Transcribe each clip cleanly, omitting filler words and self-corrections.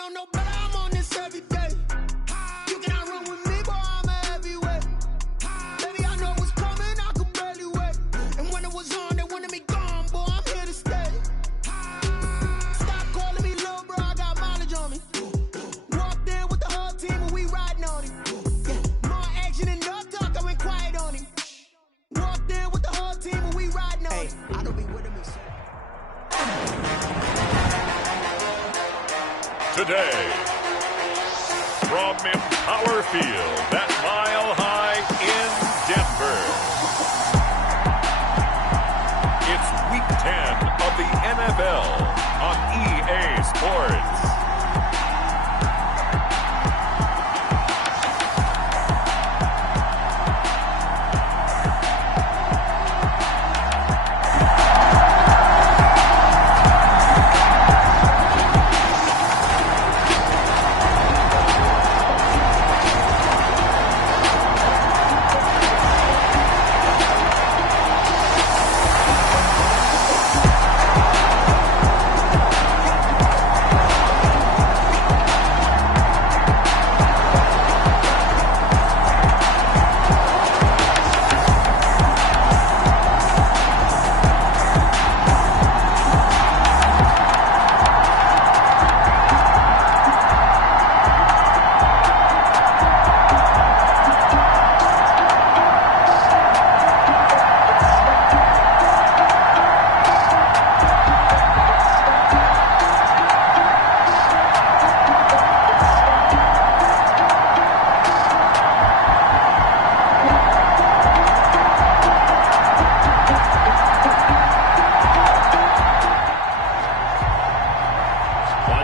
know no better, I'm on this every day. You cannot run with me, boy, I'm a heavyweight. Baby, I know what's coming, I could barely wait. And when it was on, they wanted me gone, boy, I'm here to stay. Stop calling me little bro, I got mileage on me. Walked in with the whole team and we riding on him. Yeah, more action and no talk, I went quiet on him. Walked in with the whole team and we riding on him. I don't be with him. Today, from Empower Field at Mile High in Denver, it's Week 10 of the NFL on EA Sports.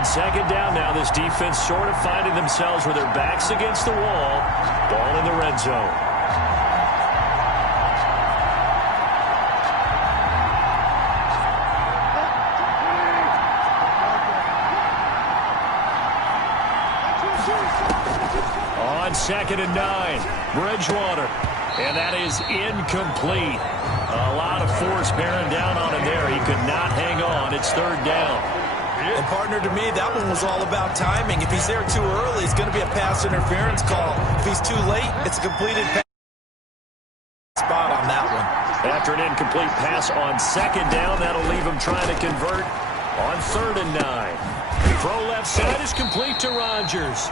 Second down now. This defense sort of finding themselves with their backs against the wall. Ball in the red zone. On 2nd and 9, Bridgewater. And that is incomplete. A lot of force bearing down on him there. He could not hang on. It's 3rd down. And partner, to me, that one was all about timing. If he's there too early, it's going to be a pass interference call. If he's too late, it's a completed pass. Spot on that one. After an incomplete pass on 2nd down, that'll leave him trying to convert on 3rd and 9. Throw left side is complete to Rodgers.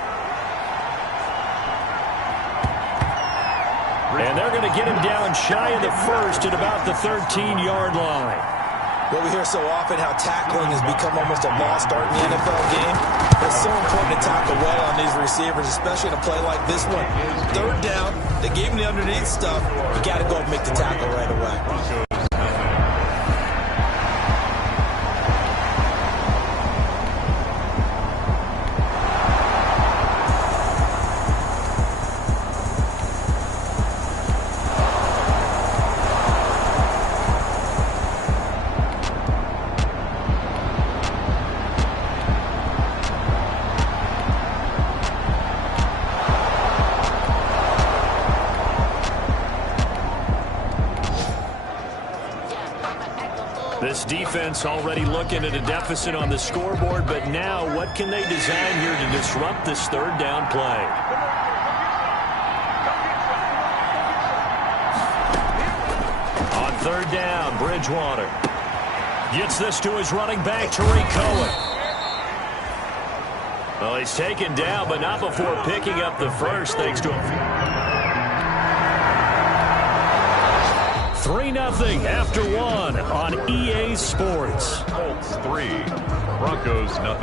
And they're going to get him down shy of the first at about the 13-yard line. Well, we hear so often how tackling has become almost a lost art in the NFL game. It's so important to tackle well on these receivers, especially in a play like this one. 3rd down, they gave him the underneath stuff. You got to go and make the tackle right away. This defense already looking at a deficit on the scoreboard, but now what can they design here to disrupt this 3rd down play? On 3rd down, Bridgewater gets this to his running back, Tariq Cohen. Well, he's taken down, but not before picking up the first, thanks to a 3-0 after 1 on EA Sports. Colts 3, Broncos 0.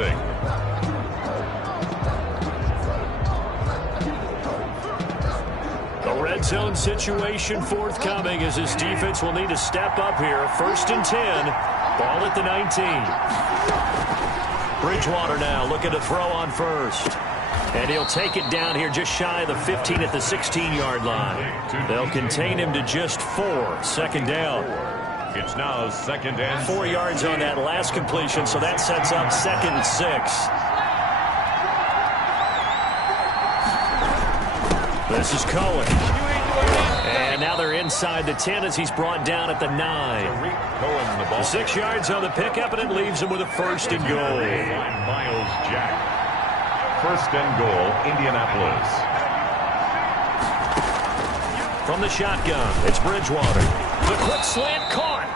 The red zone situation forthcoming as this defense will need to step up here. 1st and 10, ball at the 19. Bridgewater now looking to throw on 1st. And he'll take it down here just shy of the 15 at the 16-yard line. They'll contain him to just 4. 2nd down. It's now 2nd and 4 yards on that last completion, so that sets up 2nd and 6. This is Cohen. And now they're inside the 10 as he's brought down at the 9. 6 yards on the pickup, and it leaves him with a 1st and goal. Miles Jack. First and goal, Indianapolis. From the shotgun, it's Bridgewater. The quick slant caught.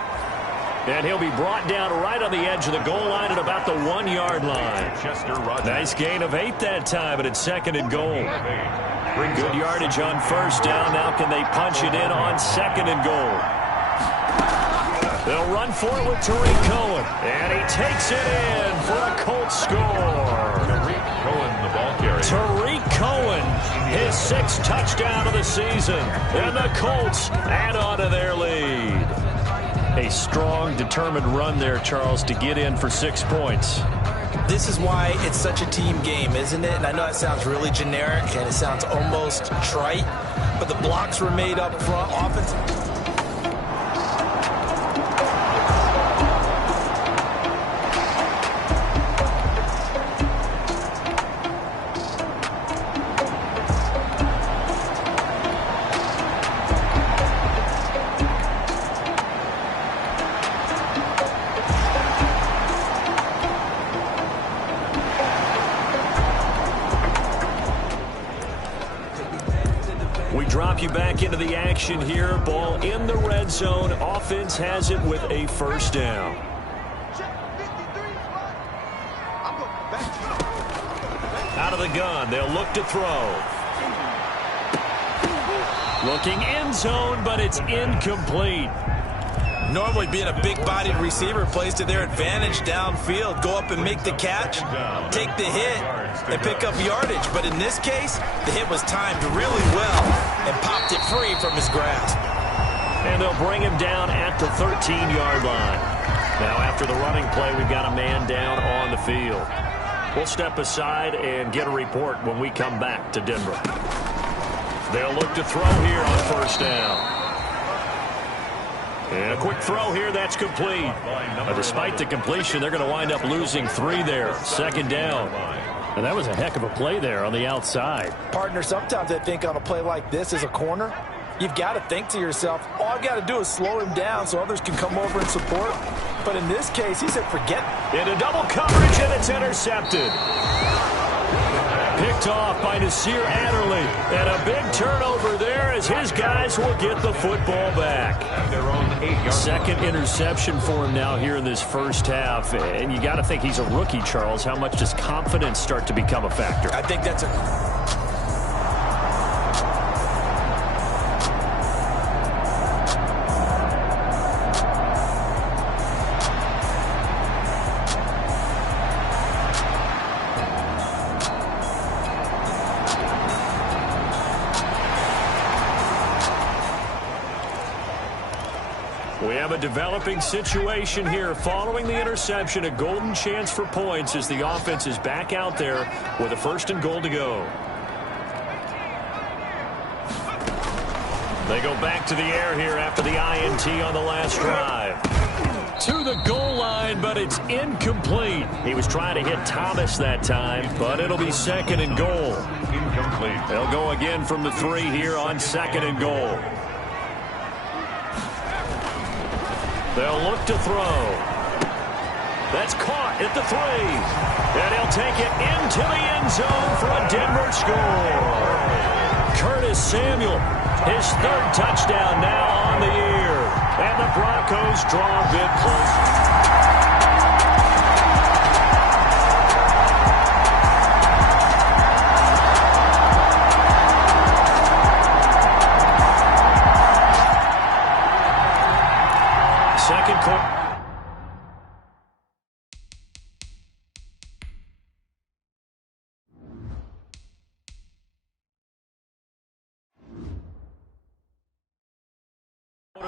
And he'll be brought down right on the edge of the goal line at about the 1-yard line. Nice gain of 8 that time, but it's second and goal. Good yardage on first down. Now can they punch it in on second and goal? They'll run for it with Tariq Cohen. And he takes it in for a Colts score. Tariq Cohen, the ball carrier. Tariq Cohen, his 6th touchdown of the season. And the Colts add on to their lead. A strong, determined run there, Charles, to get in for 6 points. This is why it's such a team game, isn't it? And I know it sounds really generic and it sounds almost trite, but the blocks were made up front. Offense. Drop you back into the action here. Ball in the red zone. Offense has it with a first down. Out of the gun. They'll look to throw. Looking end zone, but it's incomplete. Normally being a big-bodied receiver plays to their advantage downfield. Go up and make the catch, take the hit, and pick up yardage. But in this case, the hit was timed really well and popped it free from his grasp. And they'll bring him down at the 13-yard line. Now after the running play, we've got a man down on the field. We'll step aside and get a report when we come back to Denver. They'll look to throw here on first down. And a quick throw here, that's complete. Despite the completion, they're going to wind up losing 3 there. Second down. And that was a heck of a play there on the outside. Partner, sometimes I think on a play like this as a corner, you've got to think to yourself, all I've got to do is slow him down so others can come over and support. But in this case, he said, forget it. Into double coverage, and it's intercepted. Picked off by Nasir Adderley. And a big turnover there as his guys will get the football back. Second interception for him now here in this first half. And you got to think he's a rookie, Charles. How much does confidence start to become a factor? I think that's a... We have a developing situation here. Following the interception, a golden chance for points as the offense is back out there with a first and goal to go. They go back to the air here after the INT on the last drive. To the goal line, but it's incomplete. He was trying to hit Thomas that time, but it'll be second and goal. Incomplete. They'll go again from the 3 here on second and goal. They'll look to throw. That's caught at the 3. And he'll take it into the end zone for a Denver score. Curtis Samuel, his 3rd touchdown now on the year. And the Broncos draw a bit closer. Second quarter.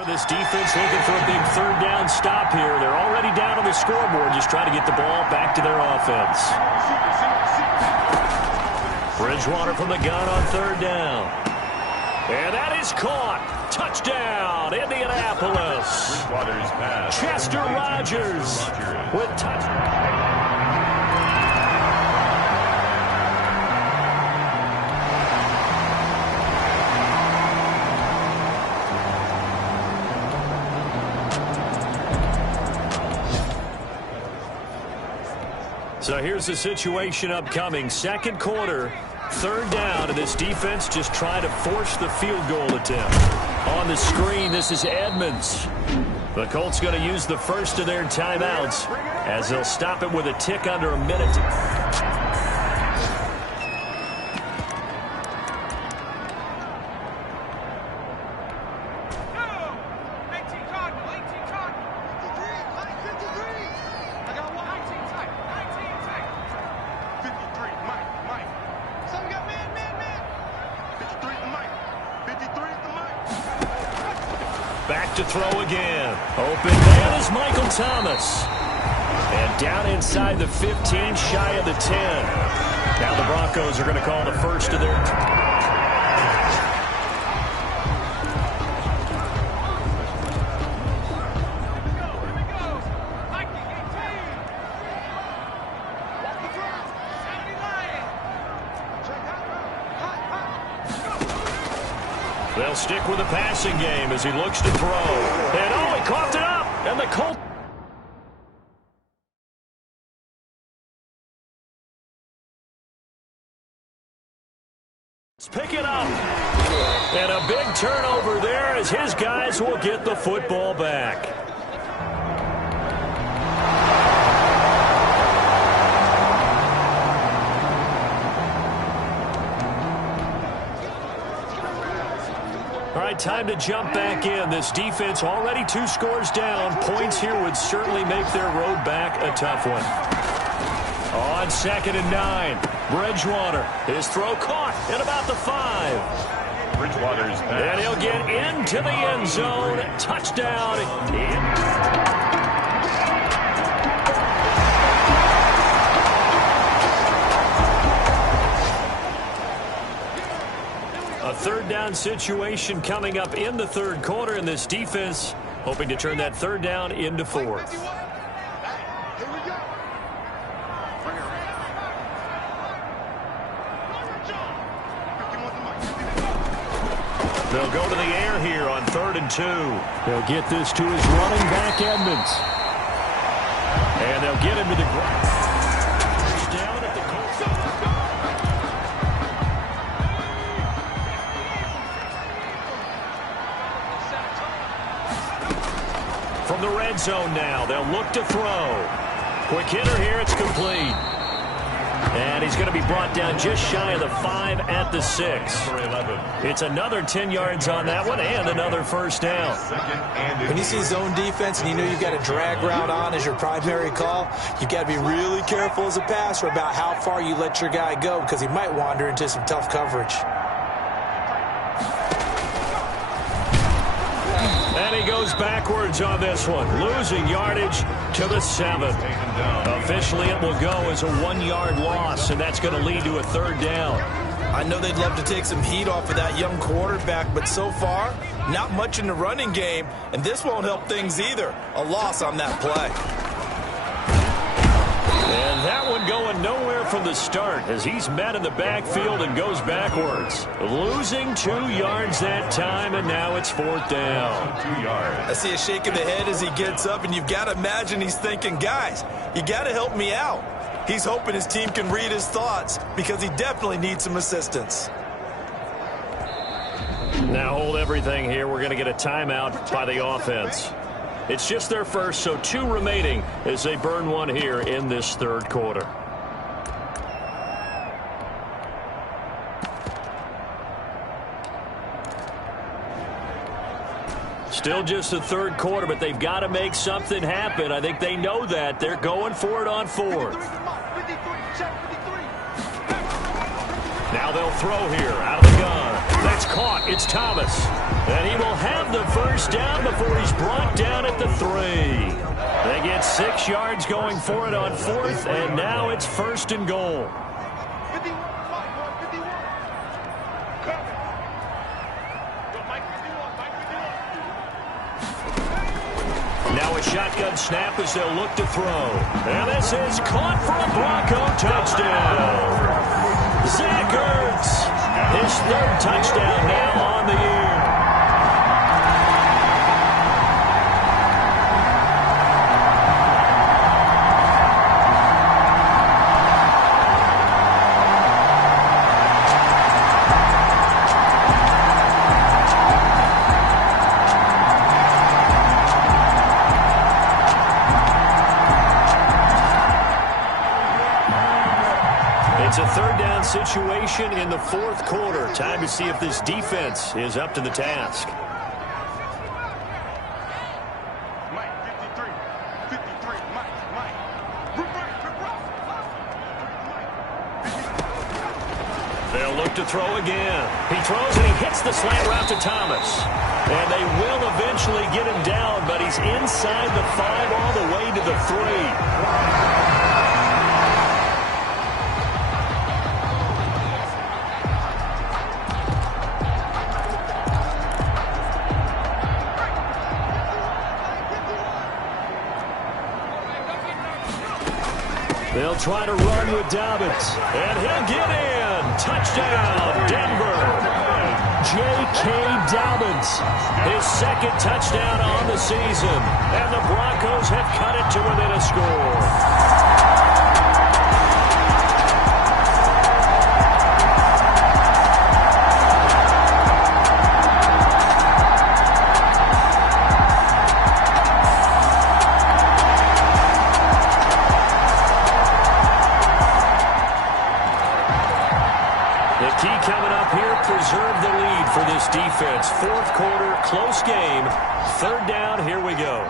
This defense looking for a big 3rd down stop here. They're already down on the scoreboard, just trying to get the ball back to their offense. Bridgewater from the gun on 3rd down. And that is caught. Touchdown, Indianapolis. Bridgewater's pass. Chester Rogers with touchdown. So here's the situation upcoming. Second quarter, third down, and this defense just trying to force the field goal attempt. On the screen, this is Edmonds. The Colts going to use the first of their timeouts as they'll stop it with a tick under a minute. Back to throw again. Open man is Michael Thomas. And down inside the 15, shy of the 10. Now the Broncos are going to call the first of their... They'll stick with the passing game as he looks to throw. And oh, he coughed it up. And the Colts. Pick it up. And a big turnover there as his guys will get the football back. All right, time to jump back in. This defense already 2 scores down. Points here would certainly make their road back a tough one. On 2nd and 9, Bridgewater. His throw caught at about the 5. Bridgewater's pass. And he'll get into the end zone. Touchdown. A third down situation coming up in the third quarter, and this defense hoping to turn that third down into 4th. They'll go to the air here on 3rd and 2. They'll get this to his running back, Edmonds. And they'll get him to the ground. Down at the From the red zone now, they'll look to throw. Quick hitter here, it's complete. And he's going to be brought down just shy of the 5 at the 6. It's another 10 yards on that one and another first down. When you see zone defense and you know you've got a drag route on as your primary call, you've got to be really careful as a passer about how far you let your guy go because he might wander into some tough coverage. And he goes backwards on this one, losing yardage to the 7. Officially, it will go as a 1-yard loss, and that's going to lead to a third down. I know they'd love to take some heat off of that young quarterback, but so far, not much in the running game, and this won't help things either. A loss on that play. And that one going nowhere from the start as he's met in the backfield and goes backwards. Losing 2 yards that time, and now it's 4th down. 2 yards. I see a shake of the head as he gets up, and you've got to imagine he's thinking, guys, you got to help me out. He's hoping his team can read his thoughts because he definitely needs some assistance. Now hold everything here. We're going to get a timeout by the offense. It's just their first, so 2 remaining as they burn one here in this third quarter. Still just the third quarter, but they've got to make something happen. I think they know that. They're going for it on 4th. Now they'll throw here out of the gun. That's caught. It's Thomas. And he will have the first down before he's brought down at the 3. They get 6 yards going for it on 4th, and now it's 1st and goal. Now a shotgun snap as they'll look to throw. And this is caught for a Bronco touchdown. Zach Ertz, his 3rd touchdown now on the year. It's a third down situation in the fourth quarter. Time to see if this defense is up to the task. They'll look to throw again. He throws and he hits the slant route to Thomas. And they will eventually get him down, but he's inside the 5 all the way to the 3. They'll try to run with Dobbins. And he'll get in. Touchdown, Denver. J.K. Dobbins. His second touchdown on the season. And the Broncos have cut it to within a score. Preserve the lead for this defense. Fourth quarter, close game. Third down, here we go.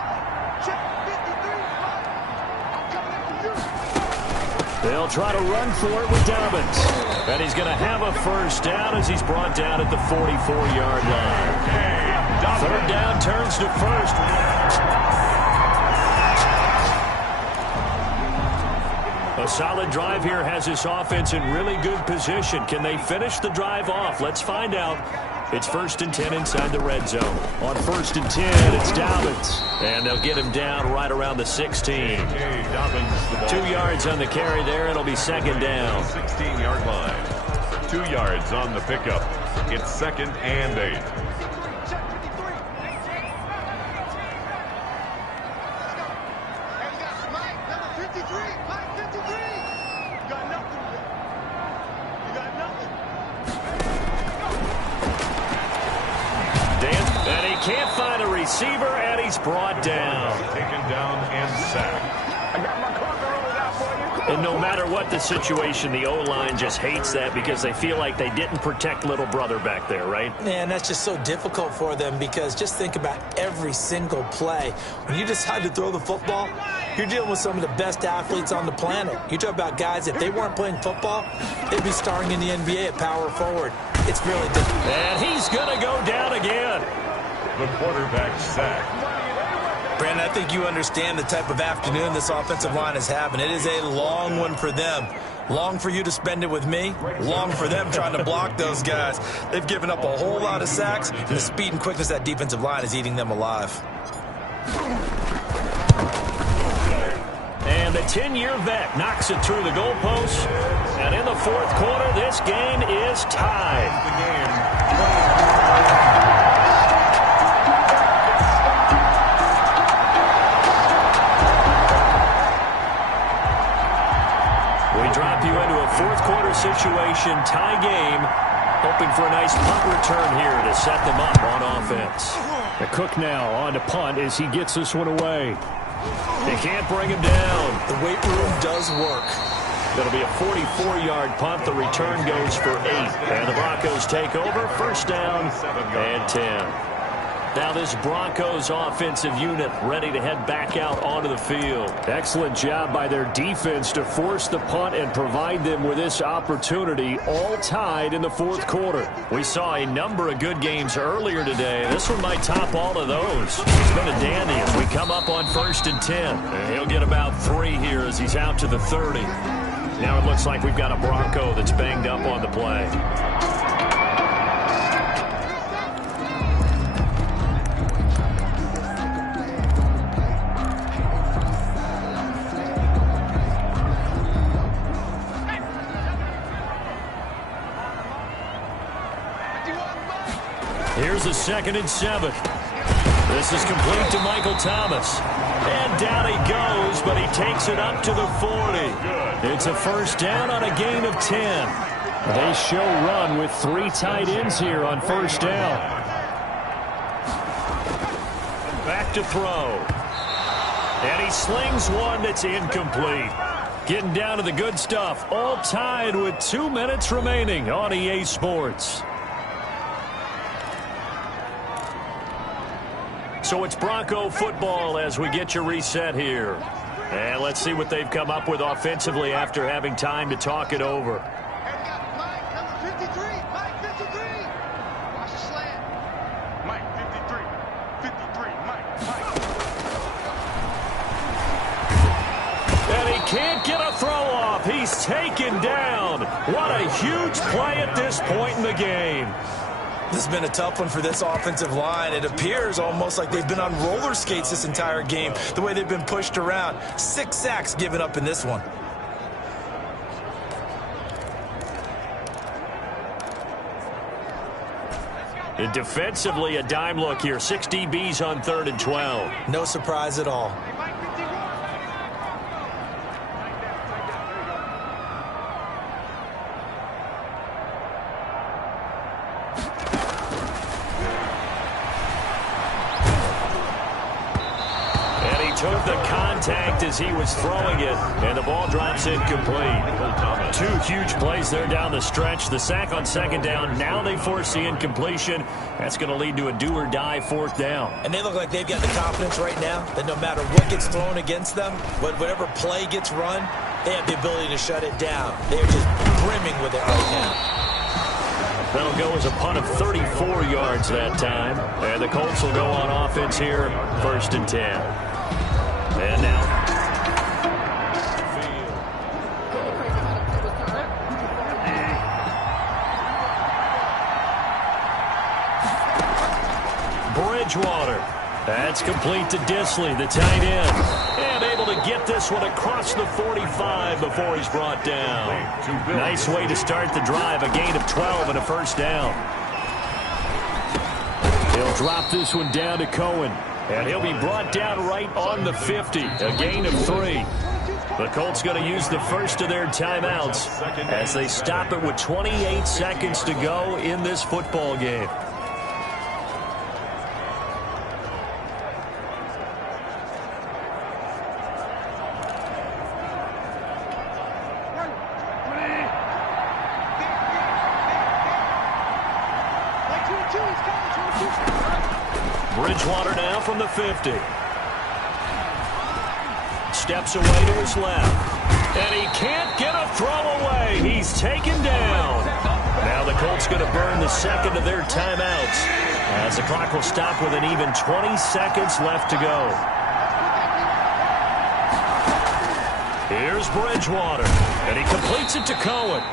They'll try to run for it with Dobbins. And he's going to have a first down as he's brought down at the 44-yard line. Third down turns to first. A solid drive here has this offense in really good position. Can they finish the drive off? Let's find out. It's 1st and 10 inside the red zone. On 1st and 10, it's Dobbins. And they'll get him down right around the 16. 2 yards on the carry there. It'll be second down. 16-yard line. 2 yards on the pickup. It's 2nd and 8. Can't find a receiver, and he's brought down. Taken down and sacked. I got my cover over that for you. And no matter what the situation, the O-line just hates that because they feel like they didn't protect little brother back there, right? Man, that's just so difficult for them because just think about every single play. When you decide to throw the football, you're dealing with some of the best athletes on the planet. You talk about guys, if they weren't playing football, they'd be starring in the NBA at power forward. It's really difficult. And he's going to go down again. The quarterback sacked. Brandon, I think you understand the type of afternoon this offensive line is having. It is a long one for them. Long for you to spend it with me. Long for them trying to block those guys. They've given up a whole lot of sacks, and the speed and quickness of that defensive line is eating them alive. And the 10-year vet knocks it through the goalpost. And in the fourth quarter, this game is tied. We drop you into a fourth quarter situation, tie game, hoping for a nice punt return here to set them up on offense. The Cook now on to punt as he gets this one away. They can't bring him down. The weight room does work. That'll be a 44-yard punt. The return goes for 8. And the Broncos take over. First down and 10. Now this Broncos offensive unit ready to head back out onto the field. Excellent job by their defense to force the punt and provide them with this opportunity, all tied in the fourth quarter. We saw a number of good games earlier today. This one might top all of those. It's been a dandy as we come up on 1st and 10. And he'll get about 3 here as he's out to the 30. Now it looks like we've got a Bronco that's banged up on the play. Here's a 2nd and 7. This is complete to Michael Thomas. And down he goes, but he takes it up to the 40. It's a first down on a gain of 10. They show run with 3 tight ends here on first down. Back to throw. And he slings one that's incomplete. Getting down to the good stuff. All tied with 2 minutes remaining on EA Sports. So it's Bronco football as we get you reset here. And let's see what they've come up with offensively after having time to talk it over. Mike, number 53. Mike, 53. Watch the slant. Mike, 53. 53. Mike. And he can't get a throw off. He's taken down. What a huge play at this point in the game. This has been a tough one for this offensive line. It appears almost like they've been on roller skates this entire game, the way they've been pushed around. 6 sacks given up in this one. And defensively, a dime look here. 6 DBs on 3rd and 12. No surprise at all. Took the contact as he was throwing it, and the ball drops incomplete. 2 huge plays there down the stretch. The sack on 2nd down. Now they force the incompletion. That's going to lead to a do-or-die 4th down. And they look like they've got the confidence right now that no matter what gets thrown against them, whatever play gets run, they have the ability to shut it down. They're just brimming with it right now. That'll go as a punt of 34 yards that time. And the Colts will go on offense here, 1st and 10. And now. Bridgewater. That's complete to Disley, the tight end. And able to get this one across the 45 before he's brought down. Nice way to start the drive. A gain of 12 and a 1st down. He'll drop this one down to Cohen. And he'll be brought down right on the 50, a gain of 3. The Colts going to use the first of their timeouts as they stop it with 28 seconds to go in this football game. Bridgewater now from the 50. Steps away to his left. And he can't get a throw away. He's taken down. Now the Colts going to burn the 2nd of their timeouts as the clock will stop with an even 20 seconds left to go. Here's Bridgewater. And he completes it to Cohen.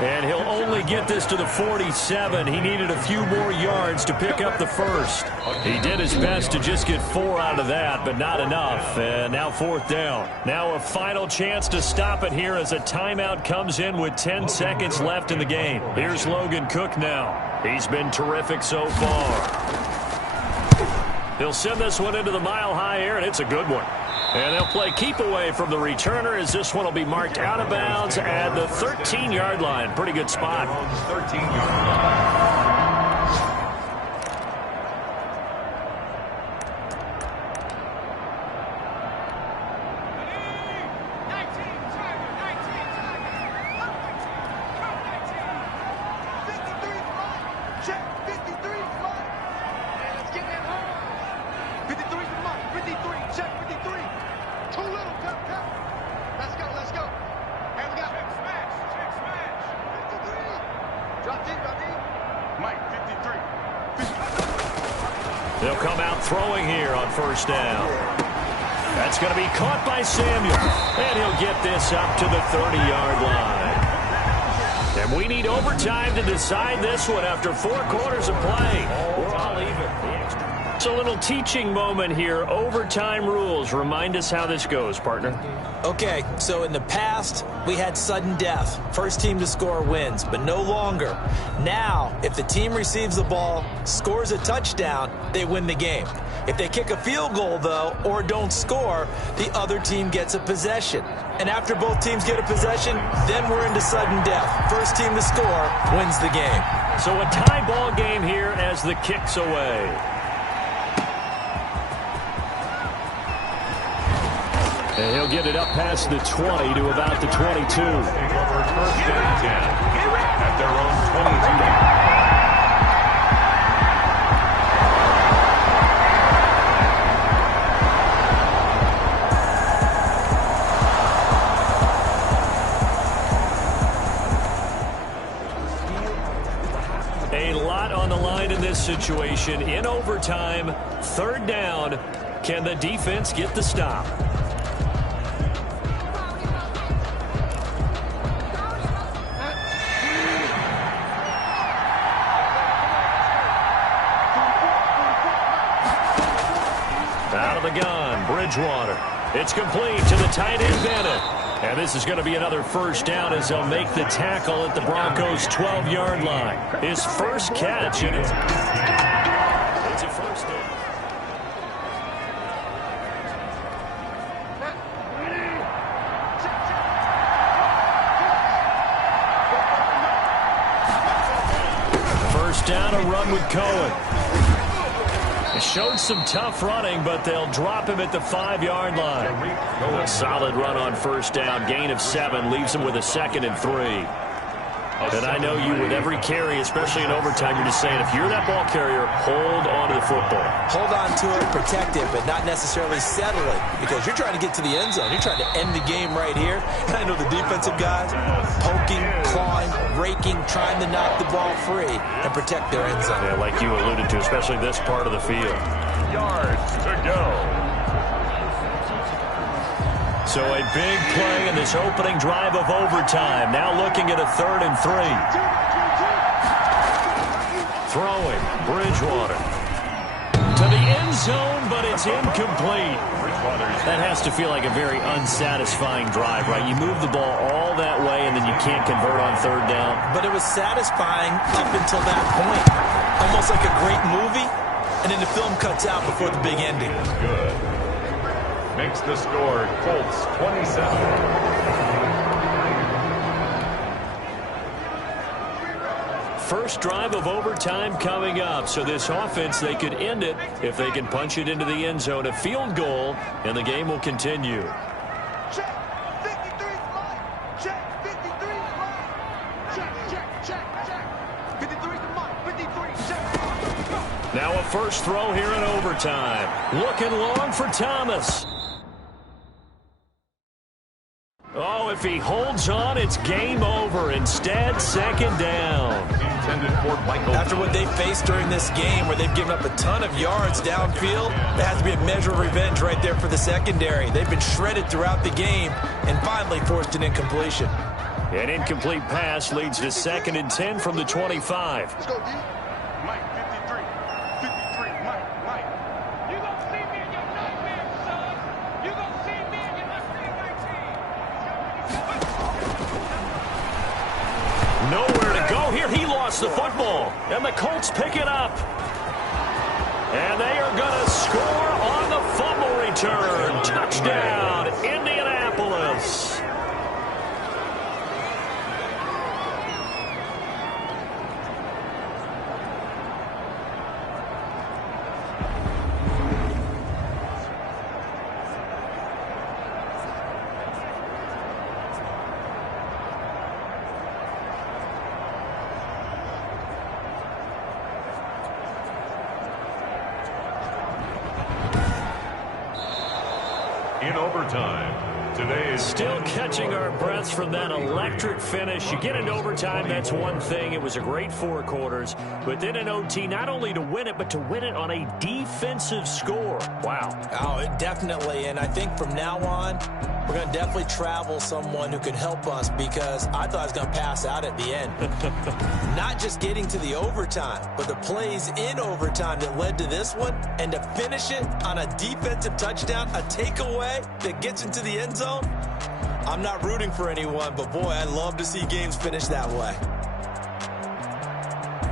And he'll only get this to the 47. He needed a few more yards to pick up the 1st. He did his best to just get 4 out of that, but not enough. And now 4th down. Now a final chance to stop it here as a timeout comes in with 10 seconds left in the game. Here's Logan Cook now. He's been terrific so far. He'll send this one into the mile-high air, and it's a good one. And they'll play keep away from the returner as this one will be marked out of bounds at the 13-yard line. Pretty good spot. 13-yard line. They'll come out throwing here on 1st down. That's going to be caught by Samuel. And he'll get this up to the 30-yard line. And we need overtime to decide this one after 4 quarters of play. We're all even. It's a little teaching moment here. Overtime rules. Remind us how this goes, partner. Okay, so in the past, we had sudden death. First team to score wins, but no longer. Now, if the team receives the ball, scores a touchdown, they win the game. If they kick a field goal, though, or don't score, the other team gets a possession. And after both teams get a possession, then we're into sudden death. First team to score wins the game. So a tie ball game here as the kick's away. And he'll get it up past the 20 to about the 22. First and 10 at their own 22. A lot on the line in this situation. In overtime, third down. Can the defense get the stop? Out of the gun, Bridgewater. It's complete to the tight end, Bennett. And this is going to be another first down as they'll make the tackle at the Broncos' 12-yard line. His first catch, and it's a first down. First down, a run with Cohen. It showed some tough running, but they'll drop him at the 5-yard line. A solid run on first down. Gain of 7 leaves him with a 2nd and 3. And I know you, with every carry, especially in overtime, you're just saying, if you're that ball carrier, hold on to the football. Hold on to it, protect it, but not necessarily settle it, because you're trying to get to the end zone. You're trying to end the game right here. And I know the defensive guys poking, clawing, raking, trying to knock the ball free and protect their end zone. Yeah, like you alluded to, especially this part of the field. Yards to go. So a big play in this opening drive of overtime. Now looking at a 3rd and 3. Throwing, Bridgewater. To the end zone, but it's incomplete. That has to feel like a very unsatisfying drive, right? You move the ball all that way, and then you can't convert on 3rd down. But it was satisfying up until that point. Almost like a great movie, and then the film cuts out before the big ending. Good. Makes the score Colts 27. First drive of overtime coming up. So this offense, they could end it if they can punch it into the end zone. A field goal, and the game will continue. Check. 53's mine. Check. 53's mine. Check. 53's mine. 53. Check. Now a first throw here in overtime. Looking long for Thomas. Oh, if he holds on, it's game over. Instead, 2nd down. Intended for Michael. After what they faced during this game, where they've given up a ton of yards downfield, there has to be a measure of revenge right there for the secondary. They've been shredded throughout the game and finally forced an incompletion. An incomplete pass leads to 2nd and 10 from the 25. Let's go, D. Mike, 53. 53, Mike. You gonna see me in your nightmare, son. You gonna see me in your Nowhere to go here. He lost the football. And the Colts pick it up. And they are going to score on the fumble return. Touchdown, Indianapolis. In overtime, today is Still catching our breaths from that electric finish. You get into overtime, that's one thing. It was a great 4 quarters. But then in OT, not only to win it, but to win it on a defensive score. Wow. Oh, definitely. And I think from now on, we're going to definitely travel someone who can help us, because I thought I was going to pass out at the end. Not just getting to the overtime, but the plays in overtime that led to this one, and to finish it on a defensive touchdown, a takeaway that gets into the end zone. I'm not rooting for anyone, but boy, I'd love to see games finish that way.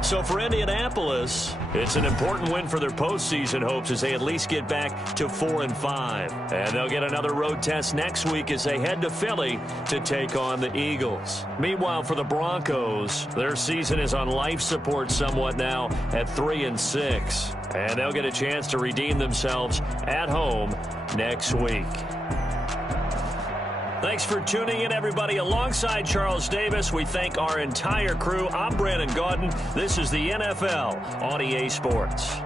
So for Indianapolis, it's an important win for their postseason hopes as they at least get back to 4-5. And they'll get another road test next week as they head to Philly to take on the Eagles. Meanwhile, for the Broncos, their season is on life support somewhat now at 3-6. And they'll get a chance to redeem themselves at home next week. Thanks for tuning in, everybody. Alongside Charles Davis, we thank our entire crew. I'm Brandon Gaudin. This is the NFL on EA Sports.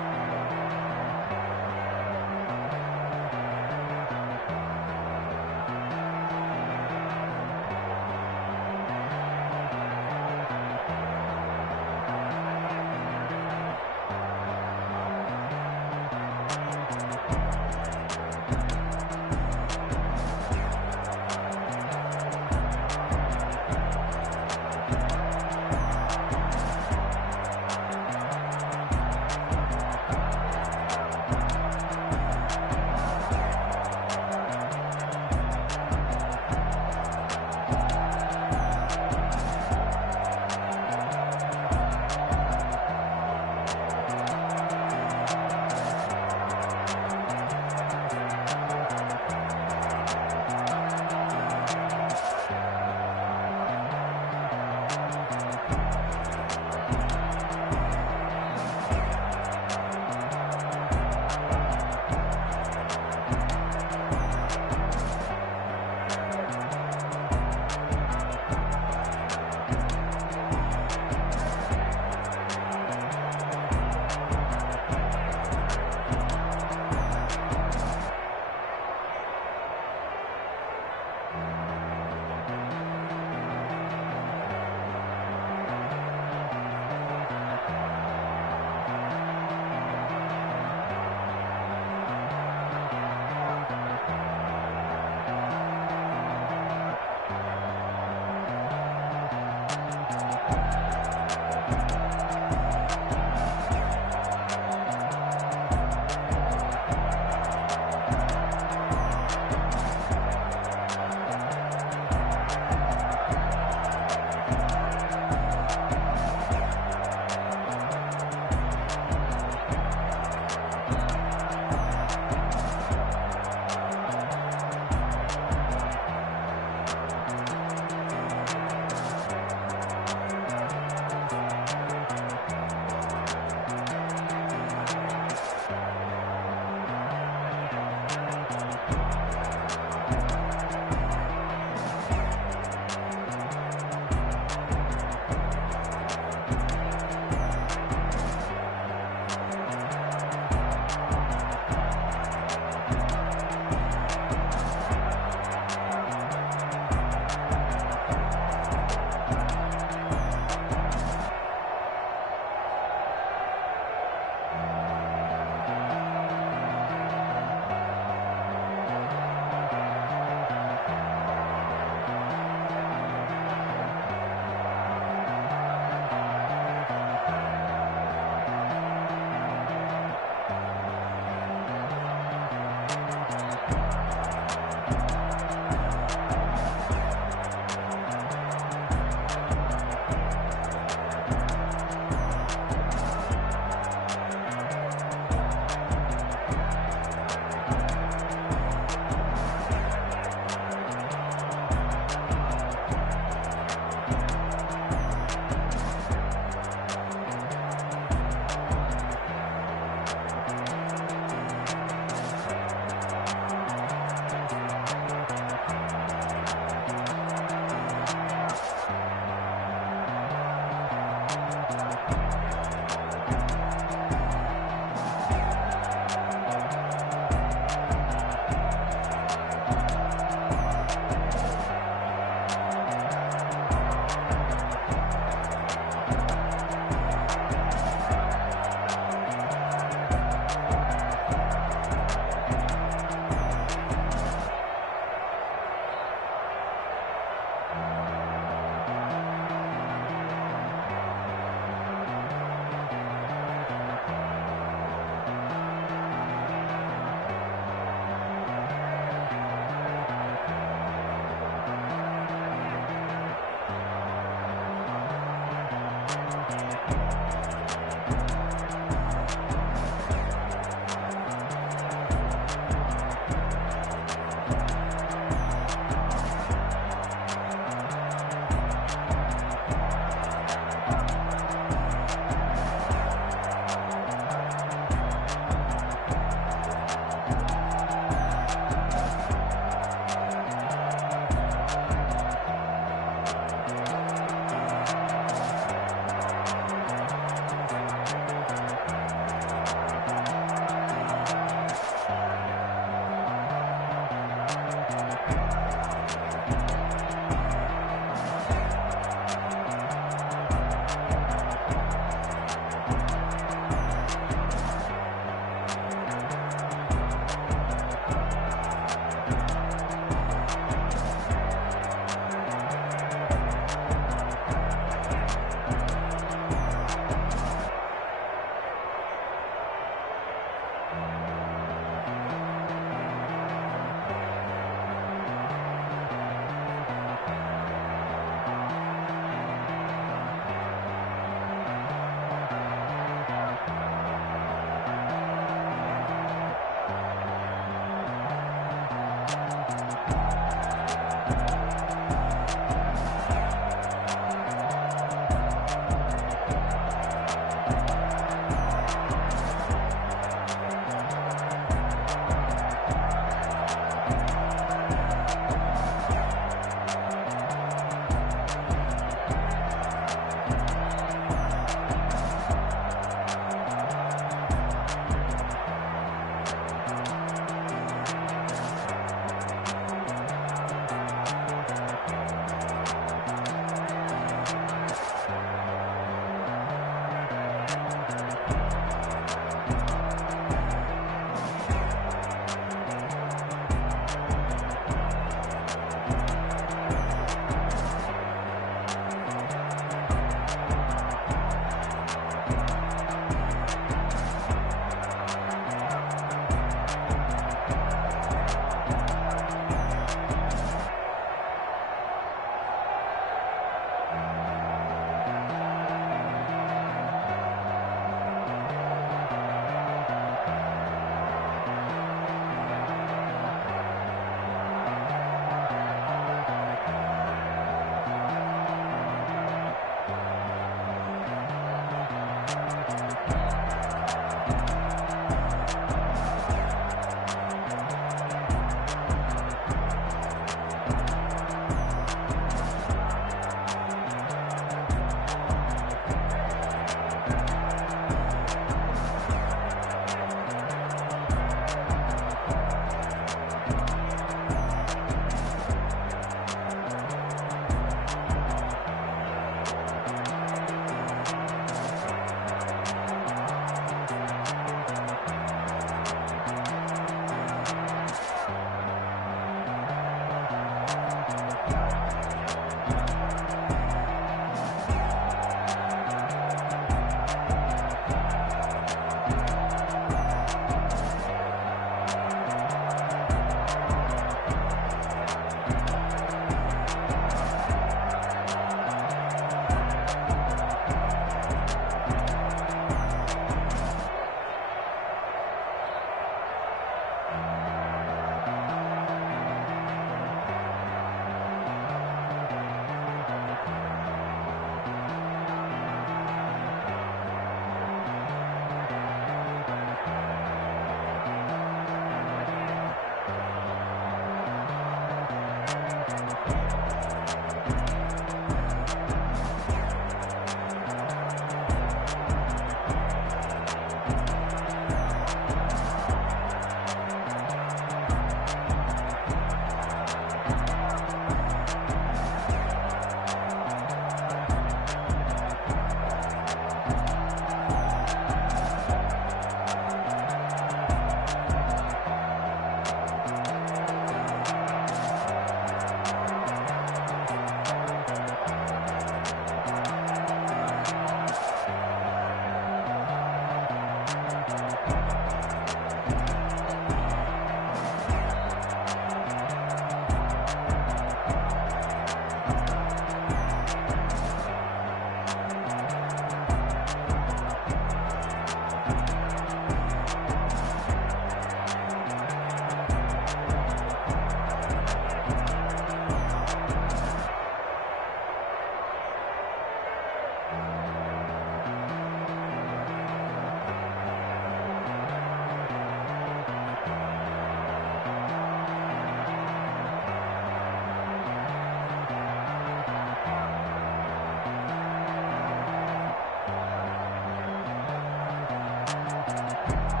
Bye.